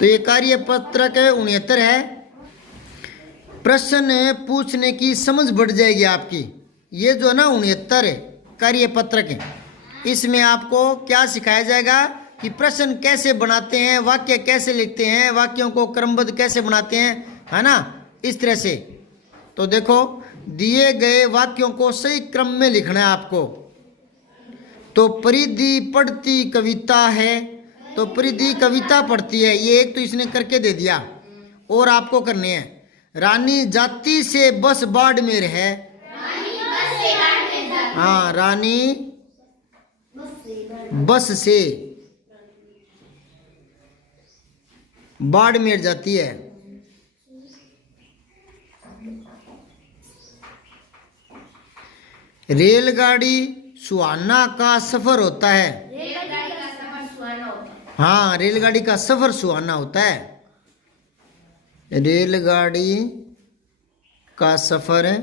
तो ये कार्य पत्रक 69 है। प्रश्न पूछने की समझ बढ़ जाएगी आपकी। ये जो ना 69 कार्य पत्रक है, इसमें आपको क्या सिखाया जाएगा कि प्रश्न कैसे बनाते हैं, वाक्य कैसे लिखते हैं, वाक्यों को क्रमबद्ध कैसे बनाते हैं, है ना, इस तरह से। तो देखो, दिए गए वाक्यों को सही क्रम में लिखना है आपको। तो परिधि पढ़ती कविता है, तो परिधि कविता पढ़ती है, ये एक तो इसने करके दे दिया। और आपको करने हैं, रानी जाति से बस बाड़मेर है। हाँ, रानी बस से बाड़मेर जाती है। रेलगाड़ी सुहाना का सफर होता है। हाँ, रेलगाड़ी का सफर सुहाना होता है। रेलगाड़ी का सफर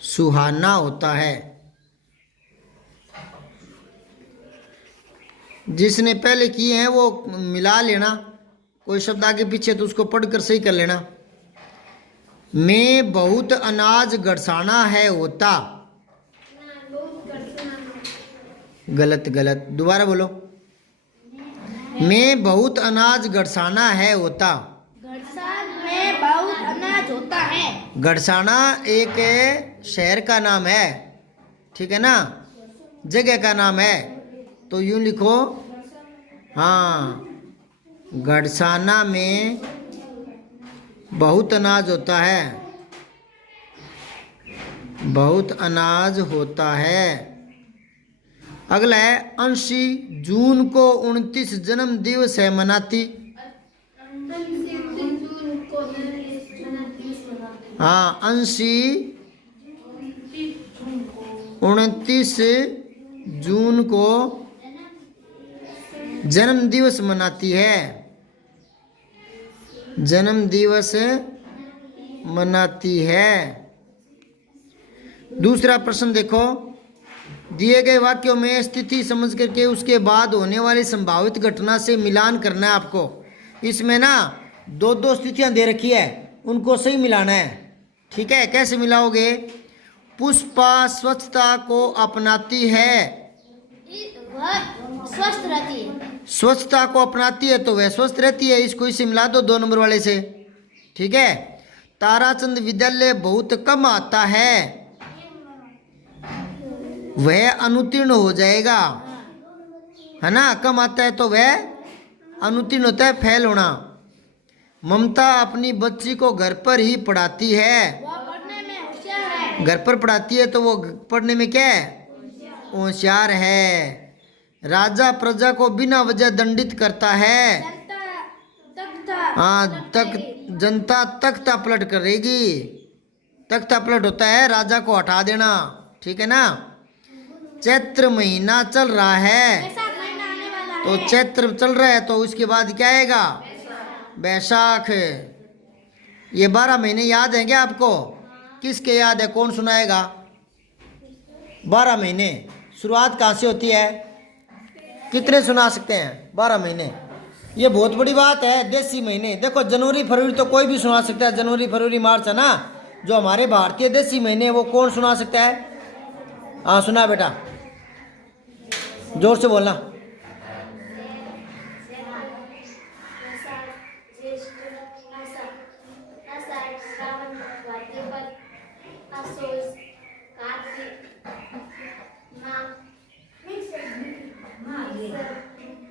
सुहाना होता है। जिसने पहले किए हैं वो मिला लेना, कोई शब्द आगे पीछे तो उसको पढ़कर सही कर लेना। मैं बहुत अनाज गड़साना है होता। गलत गलत, दोबारा बोलो। मैं बहुत अनाज गड़साना है होता। में बहुत अनाज होता है। गड़साना एक शहर का नाम है, ठीक है ना, जगह का नाम है। तो यूं लिखो, हाँ, गड़साना में बहुत अनाज होता है, बहुत अनाज होता है। अगला है, अंशी जून को 29 जन्म दिवस है मनाती। हाँ, अंशी 29 जून को जन्म दिवस मनाती है। जन्म दिवस मनाती है। दूसरा प्रश्न देखो, दिए गए वाक्यों में स्थिति समझ करके उसके बाद होने वाली संभावित घटना से मिलान करना है आपको। इसमें ना दो दो स्थितियां दे रखी है, उनको सही मिलाना है, ठीक है। कैसे मिलाओगे? पुष्पा स्वच्छता को अपनाती है। वह स्वस्थ रहती है। स्वच्छता को अपनाती है तो वह स्वस्थ रहती है, इसको इसे मिला दो 2 नंबर वाले से, ठीक है। ताराचंद विद्यालय बहुत कम आता है, वह अनुत्तीर्ण हो जाएगा, है ना, कम आता है तो वह अनुत्तीर्ण होता है, फेल होना। ममता अपनी बच्ची को घर पर ही पढ़ाती है। वह पढ़ने में होशियार है। घर पर पढ़ाती है तो वो पढ़ने में क्या है? होशियार है। राजा प्रजा को बिना वजह दंडित करता है। हाँ, जनता तख्ता पलट करेगी। तख्ता पलट होता है राजा को हटा देना, ठीक है ना। चैत्र महीना चल रहा है, तो चैत्र चल रहा है तो उसके बाद क्या आएगा? बैसाख। ये 12 महीने याद हैं क्या आपको? किसके याद है? कौन सुनाएगा? 12 महीने शुरुआत कहाँ से होती है? कितने सुना सकते हैं 12 महीने? ये बहुत बड़ी बात है। देसी महीने देखो, जनवरी फरवरी तो कोई भी सुना सकता है, जनवरी फरवरी मार्च है ना, जो हमारे भारतीय देसी महीने वो कौन सुना सकता है? हाँ, सुना बेटा, जोर से बोलना।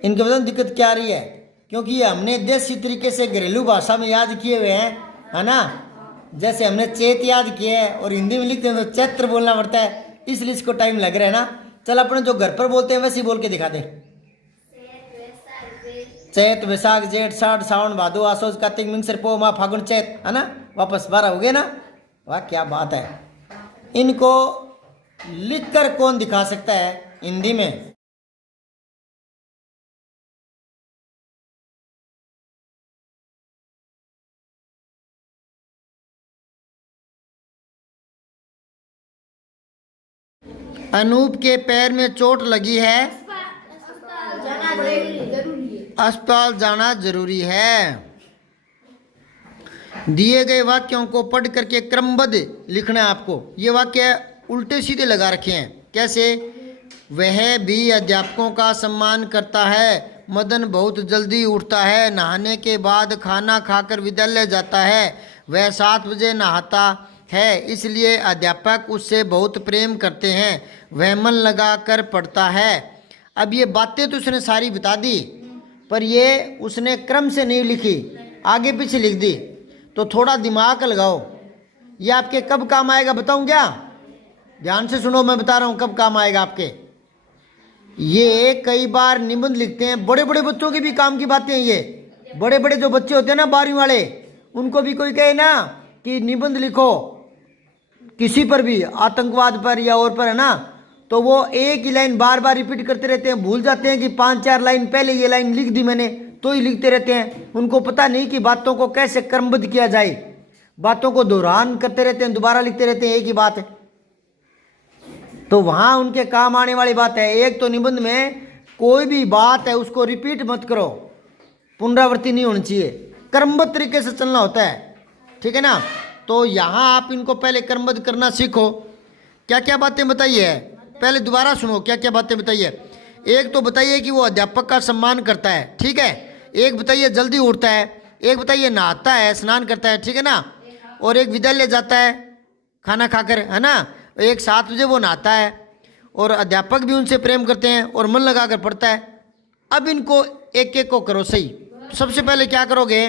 इनके वजह दिक्कत क्या आ रही है? क्योंकि ये हमने देसी तरीके से घरेलू भाषा में याद किए हुए हैं, है ना। जैसे हमने चैत याद किया है और हिंदी में लिखते हैं तो चैत्र बोलना पड़ता है, इसलिए इसको टाइम लग रहा है ना। चल अपने जो घर पर बोलते हैं वैसे ही बोल के दिखा दे। चैत वैशाख जेठ साठ सावन भादो आसोज कार्तिक मिंगसर पो माह फागुन चैत, है ना। वापस 12 हो गए ना। वाह क्या बात है। इनको लिखकर कौन दिखा सकता है हिंदी में? अनूप के पैर में चोट लगी है। जाना जरूरी है। अस्पताल जाना जरूरी है। दिए गए वाक्यों को पढ़ करके क्रमबद्ध लिखना है आपको। ये वाक्य उल्टे सीधे लगा रखे हैं। कैसे? वह भी अध्यापकों का सम्मान करता है। मदन बहुत जल्दी उठता है। नहाने के बाद खाना खाकर विद्यालय जाता है। वह 7 बजे नहाता है, इसलिए अध्यापक उससे बहुत प्रेम करते हैं। वह मन लगा कर पढ़ता है। अब ये बातें तो उसने सारी बता दी, पर ये उसने क्रम से नहीं लिखी, आगे पीछे लिख दी। तो थोड़ा दिमाग लगाओ, ये आपके कब काम आएगा बताऊं क्या? ध्यान से सुनो, मैं बता रहा हूं कब काम आएगा आपके। ये कई बार निबंध लिखते हैं, बड़े बड़े बच्चों के भी काम की बातें हैं ये। बड़े बड़े जो बच्चे होते हैं ना 12वीं वाले, उनको भी कोई कहे ना कि निबंध लिखो किसी पर भी, आतंकवाद पर या और पर, है ना, तो वो एक ही लाइन बार बार रिपीट करते रहते हैं। भूल जाते हैं कि 5-4 लाइन पहले ये लाइन लिख दी मैंने, तो ही लिखते रहते हैं। उनको पता नहीं कि बातों को कैसे क्रमबद्ध किया जाए। बातों को दोहरान करते रहते हैं, दोबारा लिखते रहते हैं एक ही बात है। तो वहाँ उनके काम आने वाली बात है। एक तो निबंध में कोई भी बात है उसको रिपीट मत करो, पुनरावृत्ति नहीं होनी चाहिए, क्रमबद्ध तरीके से चलना होता है, ठीक है ना। तो यहाँ आप इनको पहले क्रमबद्ध करना सीखो। क्या क्या बातें बताइए, पहले दोबारा सुनो क्या क्या बातें बताइए। एक तो बताइए कि वो अध्यापक का सम्मान करता है, ठीक है। एक बताइए जल्दी उठता है। एक बताइए नहाता है, स्नान करता है, ठीक है ना। और एक विद्यालय जाता है खाना खाकर, है ना। एक 7 बजे वो नहाता है और अध्यापक भी उनसे प्रेम करते हैं और मन लगा कर पढ़ता है। अब इनको एक एक को करो सही। सबसे पहले क्या करोगे?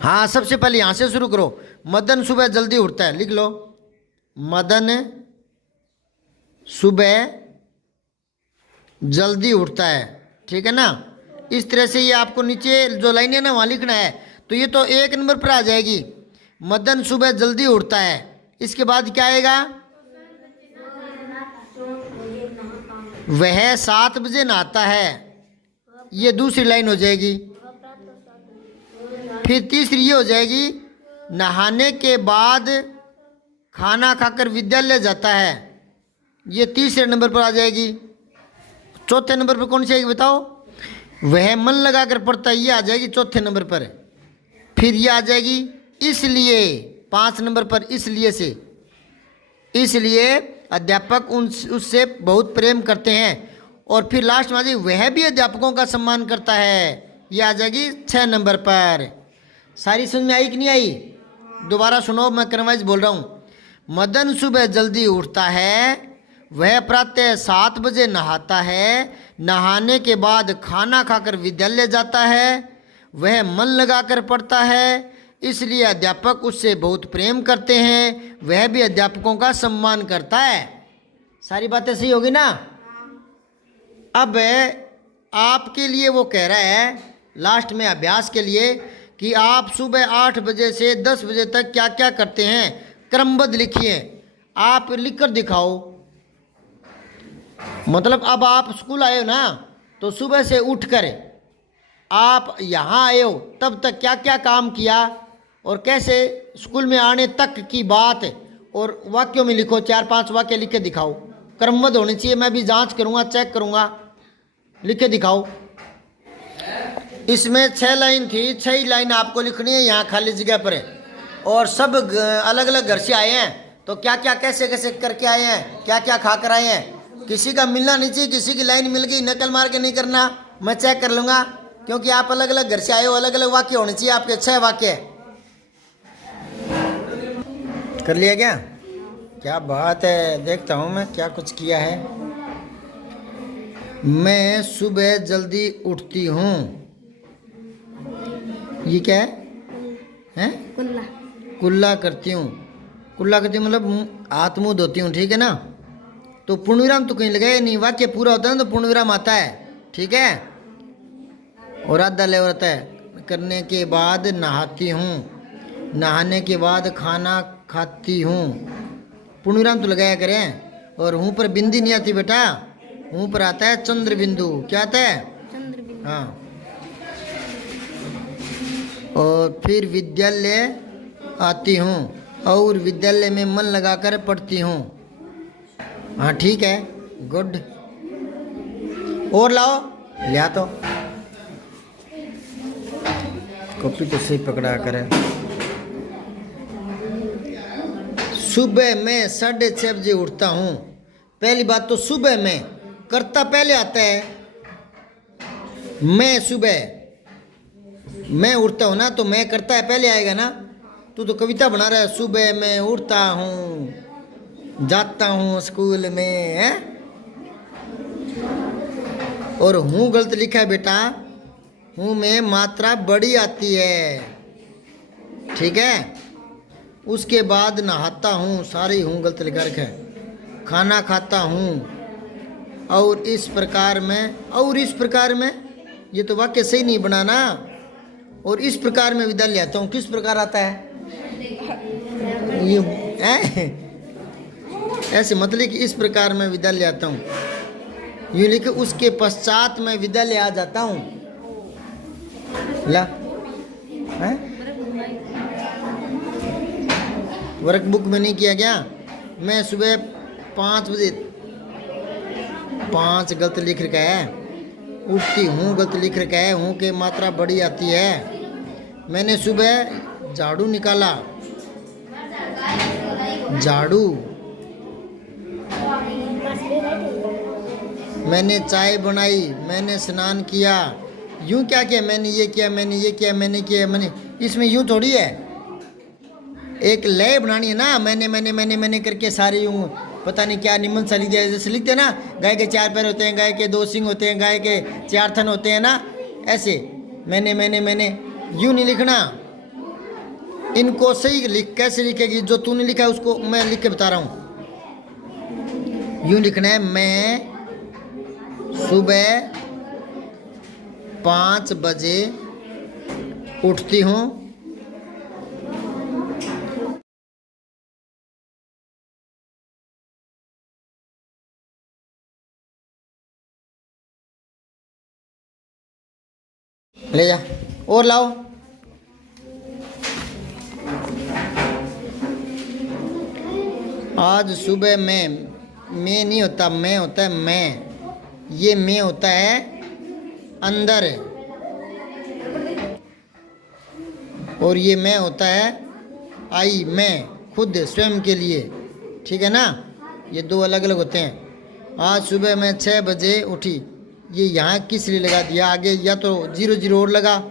हाँ, सबसे पहले यहाँ से शुरू करो। मदन सुबह जल्दी उठता है, लिख लो। मदन सुबह जल्दी उठता है, ठीक है ना। इस तरह से ये आपको नीचे जो लाइन है ना वहाँ लिखना है। तो ये तो 1 नंबर पर आ जाएगी, मदन सुबह जल्दी उठता है। इसके बाद क्या आएगा? वह 7 बजे नहाता है, ये दूसरी लाइन हो जाएगी। फिर तीसरी ये हो जाएगी, नहाने के बाद खाना खाकर विद्यालय जाता है, ये तीसरे नंबर पर आ जाएगी। चौथे नंबर पर कौन सी आएगी बताओ? वह मन लगाकर पढ़ता है, ये आ जाएगी चौथे नंबर पर। फिर ये आ जाएगी इसलिए 5 नंबर पर, इसलिए से, इसलिए अध्यापक उससे बहुत प्रेम करते हैं। और फिर लास्ट में आ जाएगी वह भी अध्यापकों का सम्मान करता है, ये आ जाएगी 6 नंबर पर। सारी समझ में आई कि नहीं आई? दोबारा सुनो, मैं क्रमवाइज बोल रहा हूँ। मदन सुबह जल्दी उठता है, वह प्रातः 7 बजे नहाता है, नहाने के बाद खाना खाकर विद्यालय जाता है, वह मन लगाकर पढ़ता है, इसलिए अध्यापक उससे बहुत प्रेम करते हैं, वह भी अध्यापकों का सम्मान करता है। सारी बातें सही होगी ना। अब आपके लिए वो कह रहा है लास्ट में अभ्यास के लिए कि आप सुबह 8 बजे से 10 बजे तक क्या क्या करते हैं, क्रमबद्ध लिखिए। आप लिखकर दिखाओ। मतलब अब आप स्कूल आए हो ना, तो सुबह से उठकर आप यहाँ आए हो तब तक क्या क्या काम किया और कैसे स्कूल में आने तक की बात, और वाक्यों में लिखो। 4-5 वाक्य लिख के दिखाओ, क्रमबद्ध होने चाहिए। मैं भी जांच करूँगा, चेक करूँगा, लिख के दिखाओ। इसमें 6 लाइन थी, 6 लाइन आपको लिखनी है यहाँ खाली जगह पर। और सब अलग अलग घर से आए हैं, तो क्या क्या कैसे कैसे करके आए हैं, क्या क्या खा कर आए हैं। किसी का मिलना नहीं चाहिए, किसी की लाइन मिल गई नकल मार के नहीं करना, मैं चेक कर लूँगा, क्योंकि आप अलग अलग घर से आए हो। अलग अलग वाक्य होने चाहिए आपके, 6 वाक्य। कर लिया क्या? क्या बात है, देखता हूँ मैं क्या कुछ किया है। मैं सुबह जल्दी उठती हूँ, ये क्या है? कुल्ला। कुल्ला करती हूँ। कुल्ला करती हूँ मतलब हाथ मुँह धोती हूँ, ठीक है ना। तो पूर्णविराम तो कहीं लगाए नहीं, वाक्य पूरा होता है ना तो पूर्णविराम आता है, ठीक है। और आधा ले होता है, करने के बाद नहाती हूँ, नहाने के बाद खाना खाती हूँ। पूर्णविराम तो लगाया करें। और हूँ पर बिंदी नहीं आती बेटा, हूँ पर आता है चंद्र बिंदु। क्या आता है? चंद्र बिंदु। हाँ। और फिर विद्यालय आती हूँ और विद्यालय में मन लगाकर पढ़ती हूँ। हाँ ठीक है, गुड। और लाओ, लिया तो कॉपी तो सही पकड़ा करे। सुबह मैं 6:30 बजे उठता हूँ। पहली बात तो सुबह में करता पहले आता है। मैं सुबह मैं उठता हूँ ना, तो मैं करता है पहले आएगा ना। तू तो कविता बना रहा है, सुबह मैं उठता हूँ जाता हूँ स्कूल में है। और हूँ गलत लिखा है बेटा, हूँ में मात्रा बड़ी आती है, ठीक है। उसके बाद नहाता हूँ, सारी हूँ गलत लिखा रखा है। खाना खाता हूँ और इस प्रकार में ये तो वाक्य सही नहीं बनाना। और इस प्रकार में विद्यालय आता हूँ, किस प्रकार आता है ये ऐसे मत लिख, इस प्रकार मैं विद्यालय आता हूँ। यूँ लिखे उसके पश्चात मैं विद्यालय आ जाता हूँ। ला है वर्कबुक में नहीं किया गया। मैं सुबह 5 बजे 5 गलत लिख रखा है। उठती हूँ गलत लिख रखा है, हूँ की मात्रा बड़ी आती है। मैंने सुबह झाड़ू निकाला, झाड़ू। मैंने चाय बनाई, मैंने स्नान किया। यूं क्या किया, मैंने ये किया, मैंने ये किया, मैंने किया, मैंने। इसमें यूं थोड़ी है, एक लय बनानी है ना। मैंने करके सारे यूं पता नहीं क्या निमन सा लिख दिया। जैसे लिखते हैं ना, गाय के 4 पैर होते हैं, गाय के 2 सिंग होते हैं, गाय के 4 थन होते हैं ना, ऐसे मैंने यूं नहीं लिखना। इनको सही लिख, कैसे लिखेगी? जो तूने लिखा है उसको मैं लिख के बता रहा हूँ। यूं लिखना है, मैं सुबह 5 बजे उठती हूँ। ले जा और लाओ। आज सुबह मैं नहीं होता, मैं होता है मैं। ये मैं होता है अंदर, और ये मैं होता है आई, मैं खुद स्वयं के लिए, ठीक है ना। ये 2 अलग अलग होते हैं। आज सुबह मैं 6 बजे उठी। ये यहाँ किस लिए लगा दिया? आगे या तो 0 और लगा,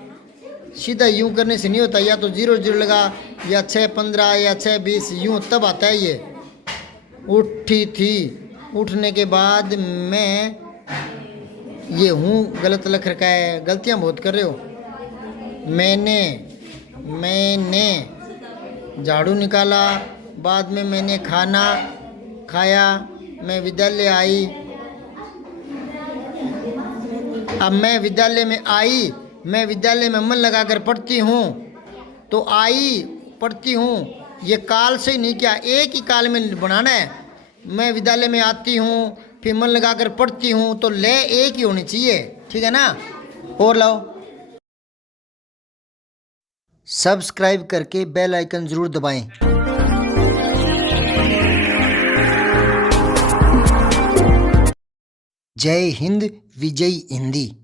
सीधा यूं करने से नहीं होता। या तो 0 लगा, या 6:15 या 6:20, यूं तब आता है। ये उठी थी, उठने के बाद मैं, ये हूँ गलत लिख रखा है, गलतियाँ बहुत कर रहे हो। मैंने झाड़ू निकाला, बाद में मैंने खाना खाया, मैं विद्यालय आई। अब मैं विद्यालय में आई, मैं विद्यालय में मन लगाकर पढ़ती हूँ। तो आई पढ़ती हूँ, ये काल से नहीं, क्या एक ही काल में बनाना है। मैं विद्यालय में आती हूँ, फिर मन लगाकर पढ़ती हूँ, तो ले एक ही होनी चाहिए, ठीक है ना। और लाओ। सब्सक्राइब करके बेल आइकन जरूर दबाएं। जय हिंद, विजय हिंदी।